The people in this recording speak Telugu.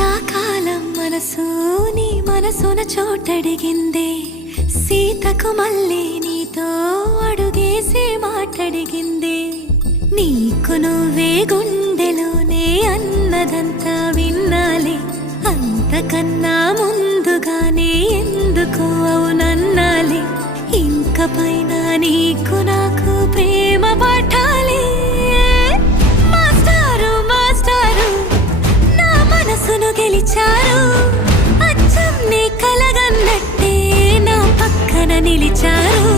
శీతాకాలం మనసు నీ మనసున చోటడిగిందే, సీతకు మళ్ళీ నీతో అడుగేసి మాటడిగిందే. నీకు నువ్వే గుండెలోనే అన్నదంతా విన్నాలే, అంతకన్నా ముందుగానే ఎందుకు అవునన్నాలే. ఇంక పైన నీకు నాకు ప్రేమ పాఠాలే. మాస్టారు మాస్టారు నా మనసును గెలిచారు, అచ్చం నీ కలగన్నట్టే నా పక్కన నిలిచారు.